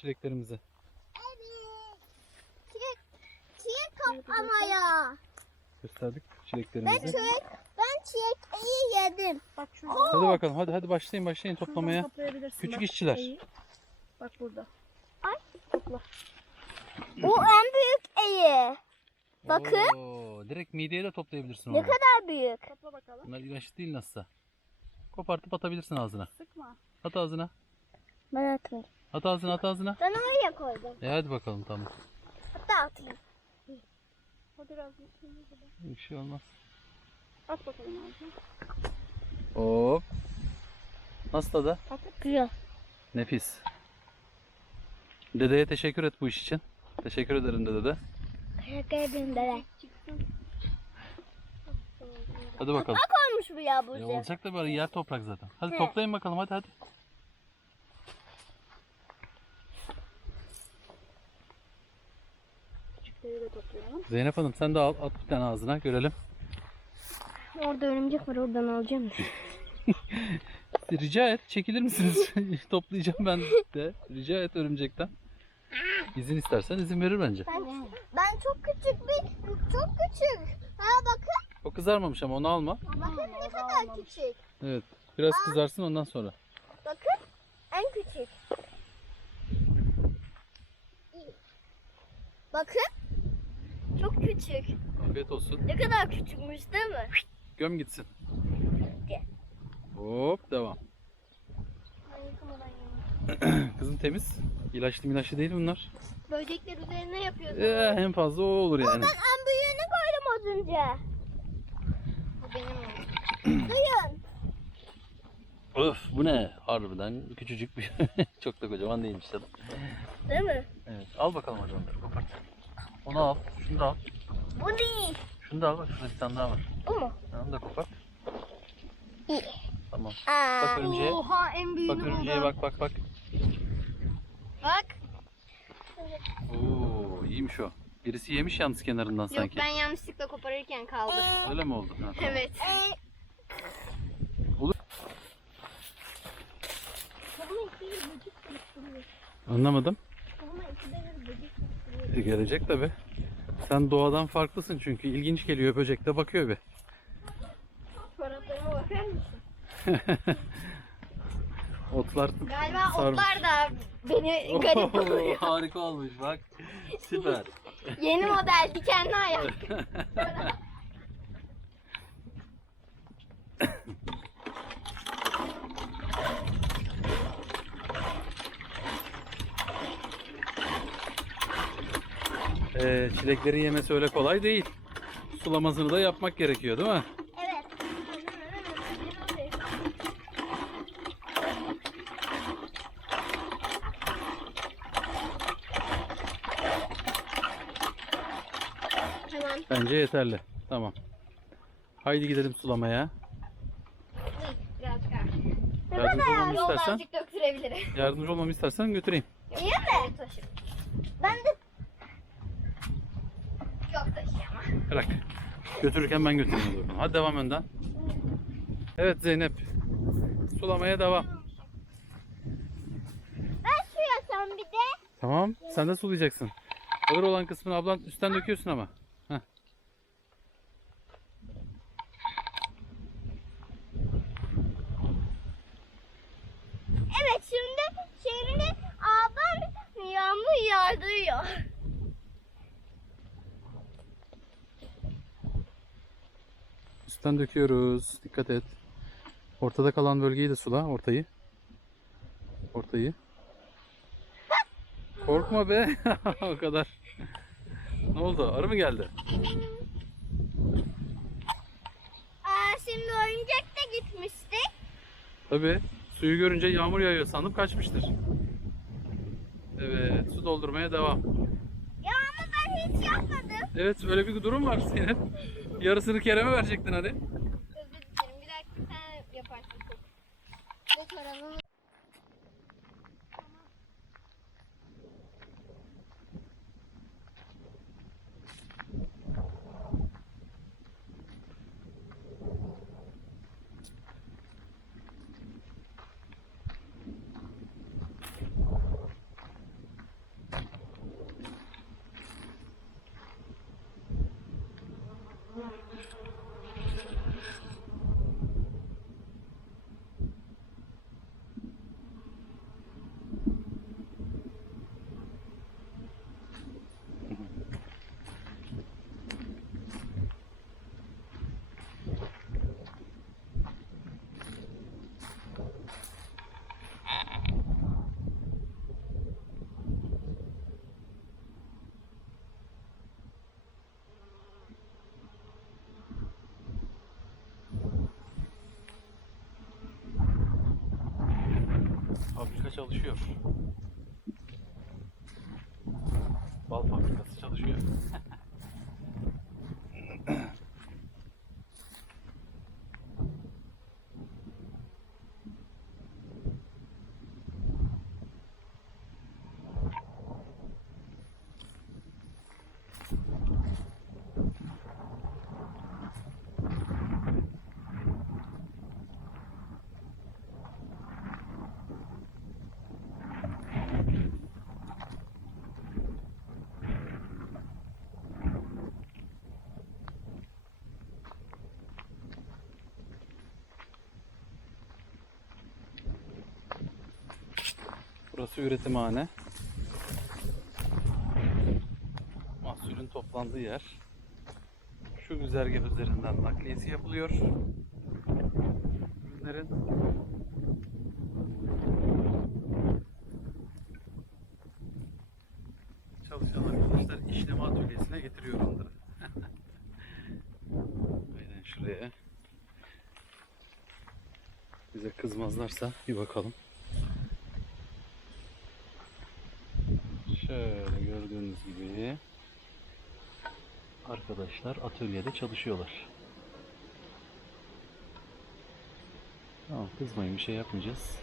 çileklerimizi. Evet. Çilek, çilek toplamaya. Gösterdik Ben çileklerimizi. çilek, ben çilek iyi yedim. Bak şurada. Hadi bakalım hadi hadi başlayın başlayın Şuradan toplamaya. Küçük bak. işçiler. Bak burada. Ay. Topla. O en büyük iyi. Bakın. Oo, direkt mideye de toplayabilirsin Ne onu. kadar büyük. Topla bakalım. Bunlar ilaçlı değil nasılsa. Kopartıp atabilirsin ağzına. Sıkma. At ağzına. Ben atmayayım. At ağzına at ağzına. Ben oraya koydum. E hadi bakalım tamam. Hatta atayım. O biraz bir şey şey olmaz. At bakalım ağzına. Hop. Nasıl tadı? Güzel. Nefis. Dedeye teşekkür et bu iş için. Teşekkür ederim dede de. Teşekkür ederim dede. Hadi bakalım. Koymuş bu ya Ya buzu. olacak da böyle yer toprak zaten. Hadi He. toplayın bakalım hadi hadi. Zeynep Hanım sen de al at bir tane ağzına görelim. Orada örümcek var oradan alacağım. Rica et çekilir misiniz? Toplayacağım ben de. Rica et örümcekten. İzin istersen izin verir bence. Ben, ben çok küçük bir, çok küçük. Ha bakın, O kızarmamış ama onu alma. bakın ne kadar küçük. Evet. Biraz kızarsın ondan sonra. Bakın, en küçük. Bakın, çok küçük. Afiyet olsun. Ne kadar küçükmüş değil mi? Göm gitsin. Gitti. Hop devam. Kızım temiz. İlaçlı milaçlı değil bunlar. Böcekler üzerine yapıyorsun. Ee, en fazla o olur yani. Ben en büyüğünü koydum az önce. Bu benim oldu. Duyun. Öf bu ne? Harbiden küçücük bir Çok da kocaman değilmiş tabii. Değil mi? Evet. Al bakalım hadi onları kopart. Onu al. Şunu da al. Bu değil. Şunu da al bak şurada bir tane daha var. Bu mu? Onu da kopart. İyi. Tamam. Aa, Bak örümceğe. Oha en büyüğünü Bak örümceğe bak bak bak. Bak. Oo iyiymiş o. Birisi yemiş yalnız kenarından Yok sanki. ben yanlışlıkla koparırken kaldı. Öyle mi oldu? Ha, tamam. Evet. Ee, Anlamadım. E, gelecek tabi. Sen doğadan farklısın çünkü ilginç geliyor böcek de bakıyor bir. Çoraplarıma bakar mısın? Otlar Galiba sarmış. otlar da beni garip Oo, buluyor. harika olmuş bak. Süper. Yeni model dikenli ayak. Ee, çilekleri yemesi öyle kolay değil. Sulamasını da yapmak gerekiyor değil mi? evet. Tamam. Bence yeterli. Tamam. Haydi gidelim sulamaya. Yardımcı olmamı istersen, yardımcı olmamı istersen götüreyim. İyi mi? Ben de Yok taşıyamam. Bırak. Götürürken ben götüreyim o zaman. Hadi devam önden. Evet Zeynep. Sulamaya devam. ben su yasam bir de. Tamam. Sen de sulayacaksın. Ağır olan kısmını ablan üstten döküyorsun ama. Heh. Evet şimdi şimdi ablam yağmur yağdırıyor. Üstten döküyoruz. Dikkat et. Ortada kalan bölgeyi de sula. Ortayı. Ortayı. Korkma be. o kadar. Ne oldu? Arı mı geldi? Aa, şimdi oyuncak da gitmişti. Tabii. Suyu görünce yağmur yağıyor sanıp kaçmıştır. Evet. Su doldurmaya devam. Ya ama ben hiç yapmadım. Evet öyle bir durum var Zeynep. Yarısını Kerem'e verecektin hani. Özür dilerim. Bir dakika sen yaparsın. Bu paranın atölyesinde çalışıyor. Bal fabrikası çalışıyor. Burası üretimhane. Mahsulün toplandığı yer. Şu güzergah üzerinden nakliyesi yapılıyor. Ürünlerin çalışan arkadaşlar işleme atölyesine getiriyor onları. Aynen şuraya. Bize kızmazlarsa bir bakalım. Şöyle gördüğünüz gibi arkadaşlar atölyede çalışıyorlar. Tamam kızmayın bir şey yapmayacağız.